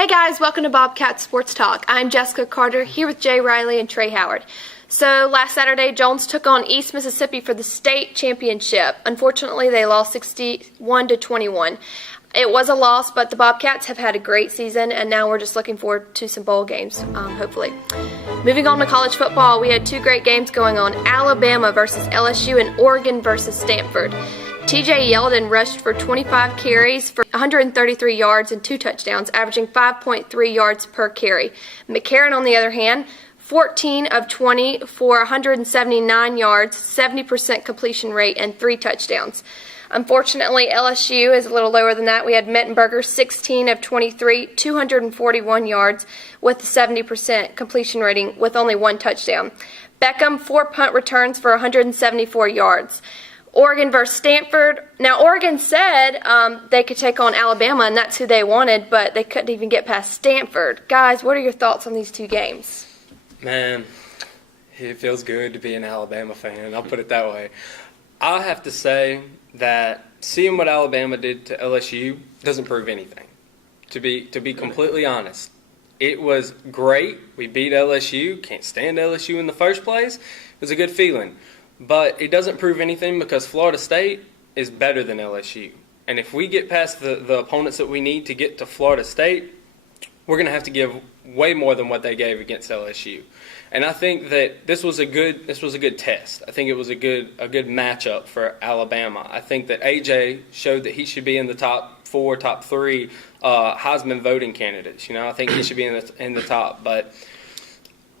Hey guys, welcome to Bobcat Sports Talk. I'm Jessica Carter here with Jay Riley and Trey Howard. So last Saturday, Jones took on East Mississippi for the state championship. Unfortunately, they lost 61-21. It was a loss, but the Bobcats have had a great season, and now we're just looking forward to some bowl games, hopefully. Moving on to college football, we had two great games going on: Alabama versus LSU and Oregon versus Stanford. TJ Yeldon rushed for 25 carries for 133 yards and 2 touchdowns, averaging 5.3 yards per carry. McCarron, on the other hand, 14 of 20 for 179 yards, 70% completion rate, and 3 touchdowns. Unfortunately, LSU is a little lower than that. We had Mettenberger, 16 of 23, 241 yards with a 70% completion rating with only 1 touchdown. Beckham, 4 punt returns for 174 yards. Oregon versus Stanford. Now, Oregon said they could take on Alabama, and that's who they wanted, but they couldn't even get past Stanford. Guys, what are your thoughts on these two games? Man, it feels good to be an Alabama fan. I'll put it that way. I'll have to say that seeing what Alabama did to LSU doesn't prove anything. To be completely honest, it was great. We beat LSU. Can't stand LSU in the first place. It was a good feeling. But it doesn't prove anything because Florida State is better than LSU. And if we get past the opponents that we need to get to Florida State, we're going to have to give way more than what they gave against LSU. And I think that this was a good test. I think it was a good matchup for Alabama. I think that AJ showed that he should be in the top 4, top 3 Heisman voting candidates. I think he should be in the top. But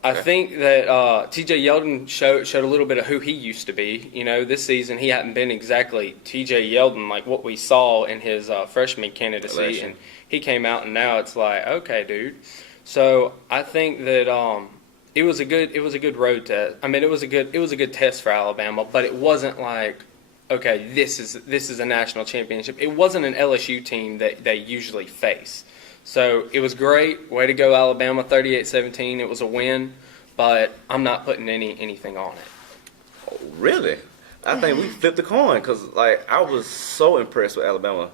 I think that TJ Yeldon showed a little bit of who he used to be. This season he hadn't been exactly TJ Yeldon like what we saw in his freshman candidacy, and he came out and now it's like, okay, dude. So I think that it was a good road test. I mean, it was a good test for Alabama, but it wasn't like, okay, this is a national championship. It wasn't an LSU team that they usually face. So it was great. Way to go, Alabama, 38-17. It was a win, but I'm not putting anything on it. Oh, really? I think we flipped the coin because, I was so impressed with Alabama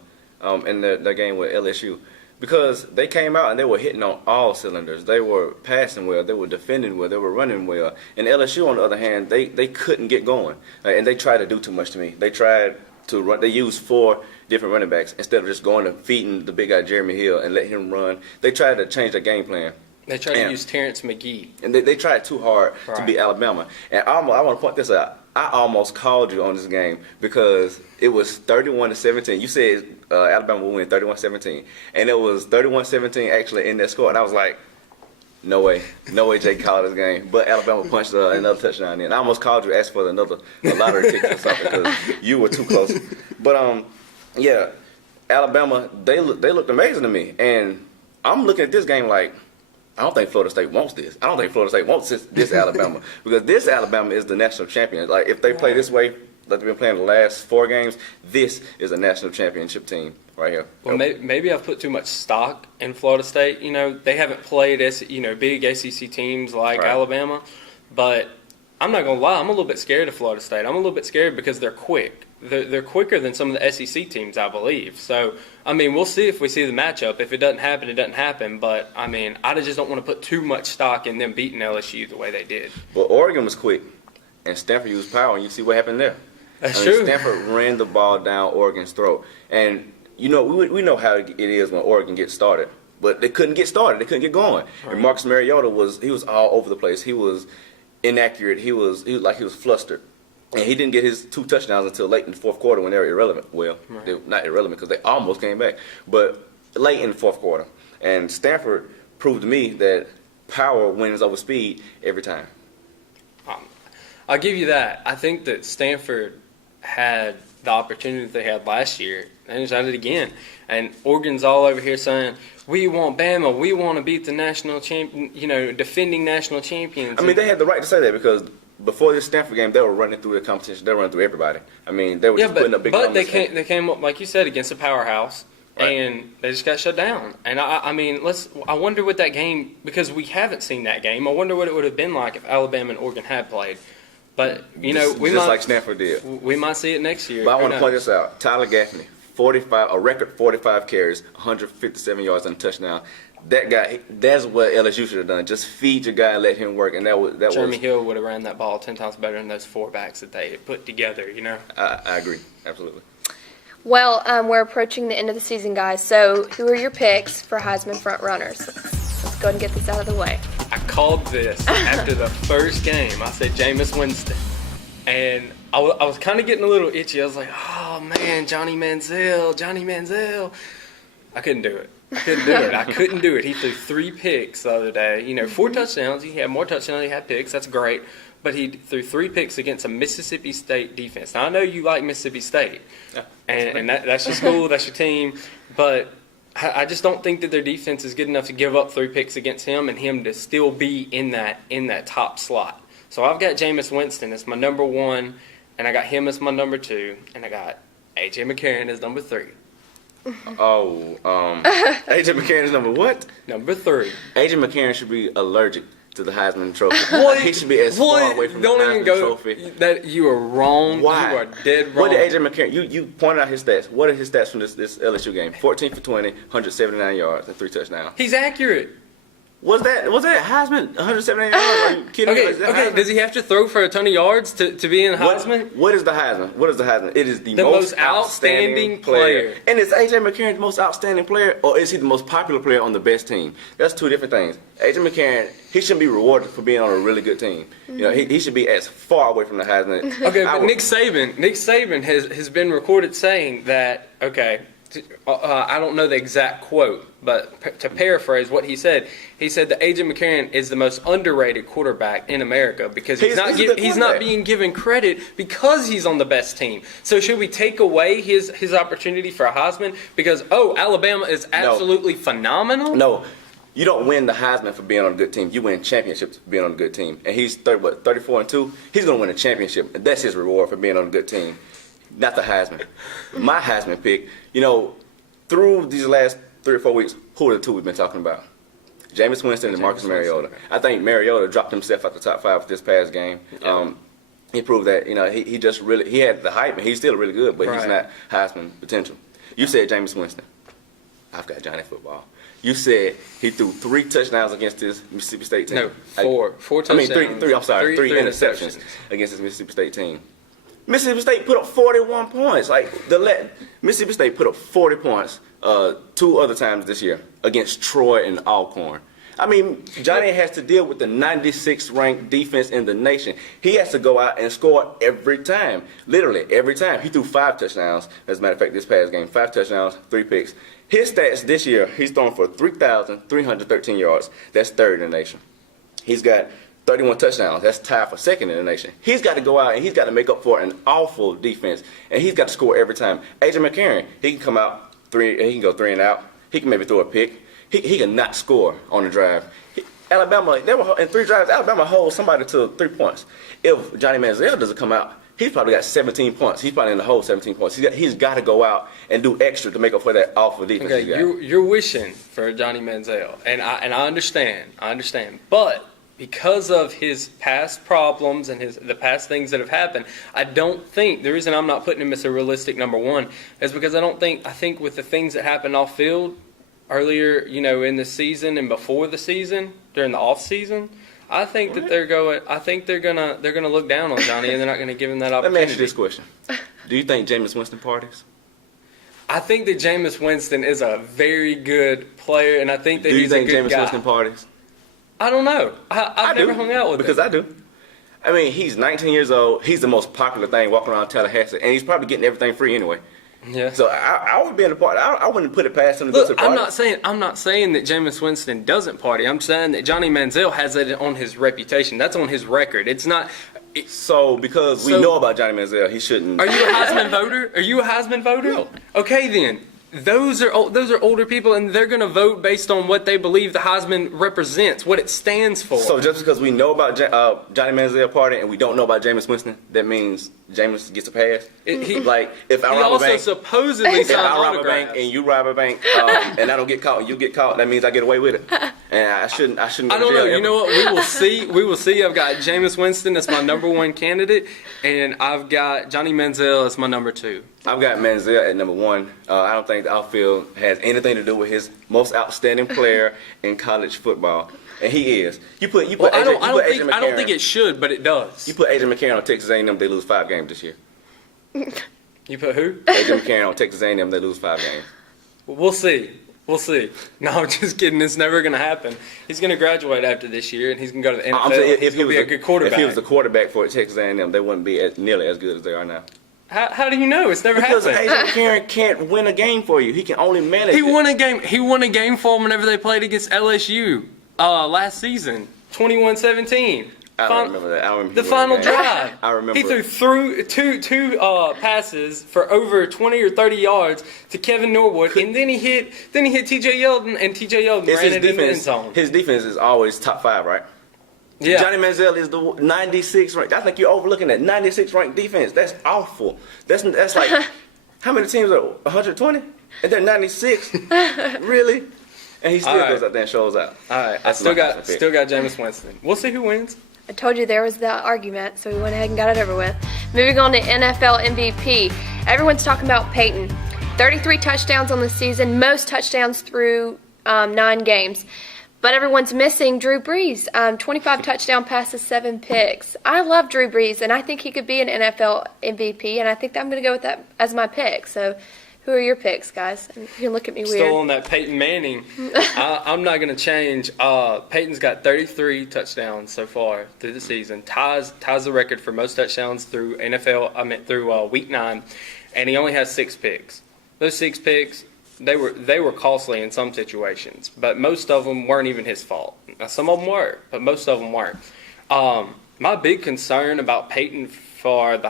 in their game with LSU because they came out and they were hitting on all cylinders. They were passing well. They were defending well. They were running well. And LSU, on the other hand, they couldn't get going, and they tried to do too much to me. They tried to run. They used 4 different running backs instead of just going and feeding the big guy Jeremy Hill and let him run. They tried to change their game plan. They tried to use Terrence McGee. And they tried too hard to beat Alabama. And I want to point this out. I almost called you on this game because it was 31-17. You said Alabama will win 31-17. And it was 31-17 actually in that score. And I was like, no way Jay called this game. But Alabama punched another touchdown in. I almost called you, asked for another lottery ticket or something because you were too close. But yeah, Alabama, they looked amazing to me. And I'm looking at this game like, I don't think Florida State wants this. I don't think Florida State wants this Alabama because this Alabama is the national champion. Like, if they play this way, like they've been playing the last 4 games, this is a national championship team right here. Well, maybe I've put too much stock in Florida State. They haven't played big ACC teams like Alabama, but I'm not gonna lie, I'm a little bit scared of Florida State. I'm a little bit scared because they're quick. They're quicker than some of the SEC teams, I believe. So, I mean, we'll see if we see the matchup. If it doesn't happen, it doesn't happen. But, I mean, I just don't want to put too much stock in them beating LSU the way they did. But Oregon was quick, and Stanford used power, and you see what happened there. That's true. Stanford ran the ball down Oregon's throat. And, we know how it is when Oregon gets started. But they couldn't get started. They couldn't get going. Right. And Marcus Mariota was all over the place. He was inaccurate. He was flustered. And he didn't get his 2 touchdowns until late in the fourth quarter when they were irrelevant. Well, they're not irrelevant because they almost came back, but late in the fourth quarter. And Stanford proved to me that power wins over speed every time. I'll give you that. I think that Stanford had the opportunity that they had last year, and they had it again. And Oregon's all over here saying, we want Bama, we want to beat the national champion, defending national champions. I mean, they had the right to say that because before this Stanford game, they were running through the competition. They were running through everybody. I mean, they were just putting up big numbers. But they came up, like you said, against a powerhouse, and they just got shut down. And I wonder what that game, because we haven't seen that game. I wonder what it would have been like if Alabama and Oregon had played. But like Stanford did. We might see it next year. But I want to point this out: Tyler Gaffney, a record 45 carries, 157 yards and a touchdown. that guy, that's what LSU should have done. Just feed your guy and let him work. And that Jeremy was. Hill would have ran that ball 10 times better than those 4 backs that they had put together, you know? I agree. Absolutely. Well, we're approaching the end of the season, guys. So, who are your picks for Heisman front runners? Let's go ahead and get this out of the way. I called this after the first game. I said Jameis Winston. And I was kind of getting a little itchy. I was like, oh, man, Johnny Manziel. I couldn't do it. I couldn't do it. He threw 3 picks the other day. You know, 4 touchdowns. He had more touchdowns than he had picks. That's great. But he threw 3 picks against a Mississippi State defense. Now, I know you like Mississippi State. Yeah, and that's your school, that's your team. But I just don't think that their defense is good enough to give up 3 picks against him and him to still be in that top slot. So I've got Jameis Winston as my number 1, and I got him as my number 2, and I got A.J. McCarron as number 3. A.J. McCarron is number what? Number 3. A.J. McCarron should be allergic to the Heisman Trophy. What? He should be as far away from Don't the even Heisman go. Trophy. That you are wrong. Why? You are dead wrong. What did A.J. McCarron? You pointed out his stats. What are his stats from this LSU game? 14 for 20, 179 yards, and 3 touchdowns. He's accurate. Was that Heisman? 179 yards? Are you kidding me? Is that Okay. Heisman? Does he have to throw for a ton of yards to be in the Heisman? What is the Heisman? What is the Heisman? It is the most outstanding player. And is A.J. McCarron the most outstanding player, or is he the most popular player on the best team? That's 2 different things. A.J. McCarron, he shouldn't be rewarded for being on a really good team. You know, he should be as far away from the Heisman. Okay, but Nick Saban has been recorded saying that, I don't know the exact quote, but to paraphrase what he said that A.J. McCarron is the most underrated quarterback in America because he's not being given credit because he's on the best team. So should we take away his opportunity for a Heisman because, Alabama is absolutely phenomenal? No. You don't win the Heisman for being on a good team. You win championships for being on a good team. And he's 34-2. He's going to win a championship. And that's his reward for being on a good team. Not the Heisman. My Heisman pick, through these last 3 or 4 weeks, who are the 2 we've been talking about? Jameis Winston and Marcus Mariota. I think Mariota dropped himself out the top 5 this past game. Yeah. He proved that, he just really, he had the hype, and he's still really good, but he's not Heisman potential. You said Jameis Winston. I've got Johnny Football. You said he threw 3 touchdowns against this Mississippi State team. No, 4 touchdowns. Three. I'm sorry, 3 interceptions against this Mississippi State team. Mississippi State put up 41 points. Mississippi State put up 40 points 2 other times this year against Troy and Alcorn. I mean, Johnny has to deal with the 96th ranked defense in the nation. He has to go out and score every time. Literally, every time. He threw 5 touchdowns. As a matter of fact, this past game, 5 touchdowns, 3 picks. His stats this year, he's thrown for 3,313 yards. That's 3rd in the nation. He's got 31 touchdowns. That's tied for 2nd in the nation. He's got to go out and he's got to make up for an awful defense. And he's got to score every time. A.J. McCarron, he can come out 3, he can go 3 and out. He can maybe throw a pick. He can not score on the drive. Alabama, they were in 3 drives, Alabama holds somebody to 3 points. If Johnny Manziel doesn't come out, he's probably got 17 points. He's probably in the whole 17 points. He's got to go out and do extra to make up for that awful defense. Okay, you're wishing for Johnny Manziel, and I understand. But because of his past problems and the past things that have happened, I don't think the reason I'm not putting him as a realistic number 1 is because I think with the things that happened off field earlier, in the season and before the season, during the off season, I think that they're gonna look down on Johnny and they're not gonna give him that opportunity. Let me ask you this question: do you think Jameis Winston parties? I think that Jameis Winston is a very good player, and I think that he's a good guy. Do you think Jameis Winston parties? I don't know. I've never hung out with him. Because I do. I mean, he's 19 years old. He's the most popular thing walking around Tallahassee, and he's probably getting everything free anyway. Yeah. So I would be in the party. I wouldn't put it past him to go to the party. I'm not saying that Jameis Winston doesn't party. I'm saying that Johnny Manziel has it on his reputation. That's on his record. It's not. Because we know about Johnny Manziel, he shouldn't. Are you a Heisman voter? Are you a Heisman voter? No. Okay then. Those are older people, and they're going to vote based on what they believe the Heisman represents, what it stands for. So just because we know about Johnny Manziel party and we don't know about Jameis Winston, that means Jameis gets a pass. If I rob a bank, supposedly if I signed rob a autographs. bank and you rob a bank and I don't get caught, and you get caught, that means I get away with it. And I shouldn't. I Go don't to jail know. ever. You know what? We will see. We will see. I've got Jameis Winston as my number 1 candidate, and I've got Johnny Manziel as my number 2. I've got Manziel at number 1. I don't think the outfield has anything to do with his most outstanding player in college football, and he is. Well, I don't think it should, but it does. You put AJ McCarron on Texas A&M, they lose 5 games this year. You put who? AJ McCarron on Texas A&M, they lose 5 games. We'll see. We'll see. No, I'm just kidding. It's never going to happen. He's going to graduate after this year, and he's going to go to the NFL. I'm saying he's going to be a good quarterback. If he was the quarterback for Texas A&M, they wouldn't be nearly as good as they are now. How do you know? It's never Because happened. AJ McCarron can't win a game for you. He can only manage He it. won a game. He won a game for them whenever they played against LSU last season, 21-17. I don't remember that. I don't remember The final game. drive. I remember. He threw two passes for over 20 or 30 yards to Kevin Norwood, and then he hit T.J. Yeldon, and T.J. Yeldon ran it in the end zone. His defense is always top 5, right? Yeah. Johnny Manziel is the 96th ranked. I think you're overlooking that 96th ranked defense. That's awful. That's like how many teams are 120? And they're 96. Really? And he still goes out there and shows out. All right. That's I still got Jameis Winston. We'll see who wins. I told you there was that argument, so we went ahead and got it over with. Moving on to NFL MVP. Everyone's talking about Peyton. 33 touchdowns on the season, most touchdowns through 9 games. But everyone's missing Drew Brees. 25 touchdown passes, 7 picks. I love Drew Brees, and I think he could be an NFL MVP, and I think I'm going to go with that as my pick. So who are your picks, guys? You can look at me weird. Still on that Peyton Manning. I'm not going to change. Peyton's got 33 touchdowns so far through the season. Ties the record for most touchdowns through week 9, and he only has 6 picks. Those 6 picks, they were costly in some situations, but most of them weren't even his fault. Now, some of them were, but most of them weren't. My big concern about Peyton for the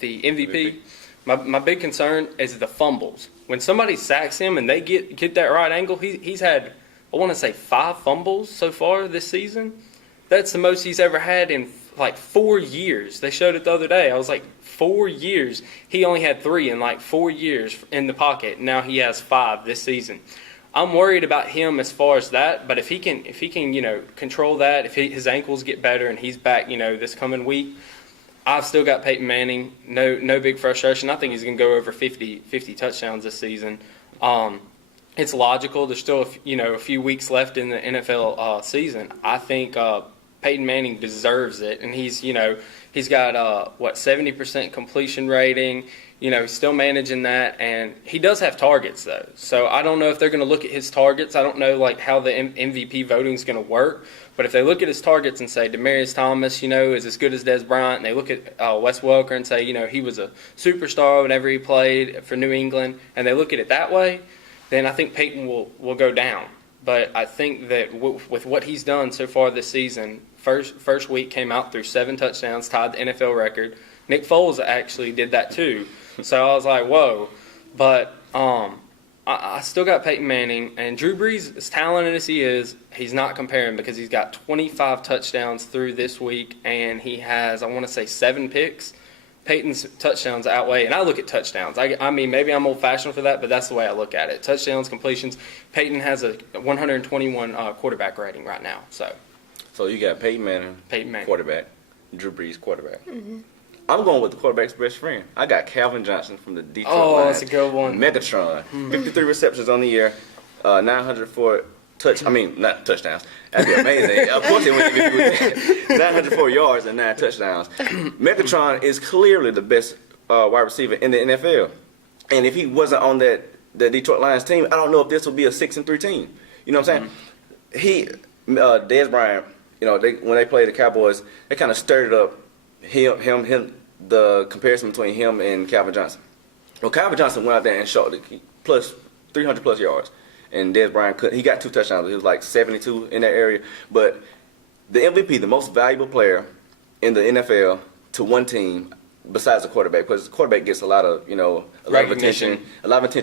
MVP. My big concern is the fumbles. When somebody sacks him and they get that right angle, he's had, I want to say, 5 fumbles so far this season. That's the most he's ever had in like 4 years. They showed it the other day. I was like, 4 years. He only had 3 in like 4 years in the pocket. Now he has 5 this season. I'm worried about him as far as that, but if he can control that, if his ankles get better and he's back, this coming week, I've still got Peyton Manning. No big frustration. I think he's going to go over 50 touchdowns this season. It's logical. There's still a few weeks left in the NFL season. I think Peyton Manning deserves it, and he's got 70% completion rating. He's still managing that, and he does have targets though. So I don't know if they're going to look at his targets. I don't know how the MVP voting is going to work. But if they look at his targets and say Demaryius Thomas, is as good as Des Bryant, and they look at Wes Welker and say, he was a superstar whenever he played for New England, and they look at it that way, then I think Peyton will go down. But I think that with what he's done so far this season, first week came out through 7 touchdowns, tied the NFL record. Nick Foles actually did that too. So I was like, whoa. But I still got Peyton Manning, and Drew Brees, as talented as he is, he's not comparing because he's got 25 touchdowns through this week, and he has, I want to say, 7 picks. Peyton's touchdowns outweigh, and I look at touchdowns. I mean, maybe I'm old-fashioned for that, but that's the way I look at it. Touchdowns, completions. Peyton has a 121 quarterback rating right now. So you got Peyton Manning, quarterback, Drew Brees, quarterback. Mm-hmm. I'm going with the quarterback's best friend. I got Calvin Johnson from the Detroit Lions. Oh, that's a good one. Megatron. 53 receptions on the year, 904 not touchdowns. That'd be amazing. Of course, they wouldn't even do that. 904 yards and 9 touchdowns. Megatron is clearly the best wide receiver in the NFL. And if he wasn't on the Detroit Lions team, I don't know if this would be a 6-3 team. You know what I'm saying? Des Bryant, when they played the Cowboys, they kind of stirred it up. The comparison between him and Calvin Johnson. Well, Calvin Johnson went out there and shot 300 plus yards, and Des Bryant he got 2 touchdowns. He was like 72 in that area. But the MVP, the most valuable player in the NFL to one team, besides the quarterback, because the quarterback gets a lot of attention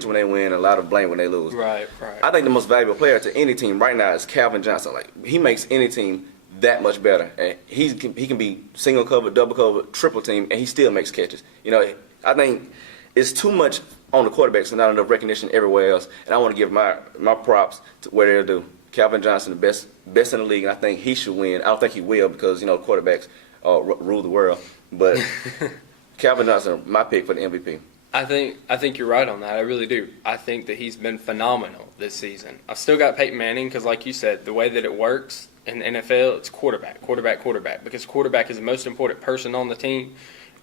when they win, a lot of blame when they lose. Right. I think the most valuable player to any team right now is Calvin Johnson. Like, he makes any team that much better, and he can be single cover, double cover, triple team, and he still makes catches. I think it's too much on the quarterbacks and not enough recognition everywhere else. And I want to give my props to where they're due. Calvin Johnson, the best in the league, and I think he should win. I don't think he will because quarterbacks rule the world. But Calvin Johnson, my pick for the MVP. I think you're right on that. I really do. I think that he's been phenomenal this season. I've still got Peyton Manning because, like you said, the way that it works in the NFL, it's quarterback, because quarterback is the most important person on the team.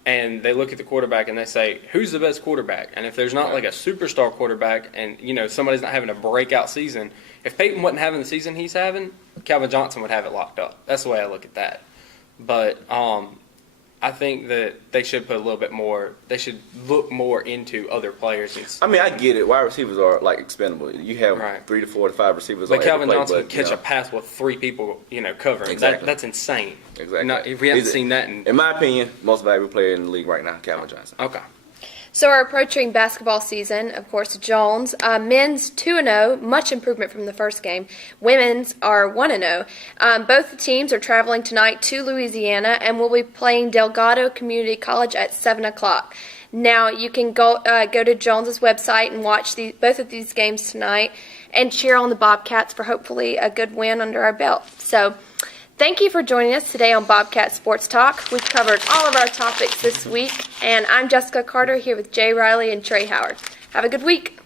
And they look at the quarterback and they say, who's the best quarterback? And if there's not like a superstar quarterback and, somebody's not having a breakout season, if Peyton wasn't having the season he's having, Calvin Johnson would have it locked up. That's the way I look at that. But I think that they should put a little bit more. They should look more into other players. I mean, I get it. Wide receivers are like expendable. You have 3 to 4 to 5 receivers. But on Calvin every play, Johnson but, would catch a pass with 3 people, covering. Exactly. That's insane. Exactly. If we haven't seen that, in my opinion, most valuable player in the league right now, Calvin Johnson. Okay. So our approaching basketball season, of course, Jones. Men's 2-0, much improvement from the first game. Women's are 1-0. Both the teams are traveling tonight to Louisiana and will be playing Delgado Community College at 7 o'clock. Now, you can go to Jones's website and watch both of these games tonight and cheer on the Bobcats for hopefully a good win under our belt. So, thank you for joining us today on Bobcat Sports Talk. We've covered all of our topics this week, and I'm Jessica Carter here with Jay Riley and Trey Howard. Have a good week.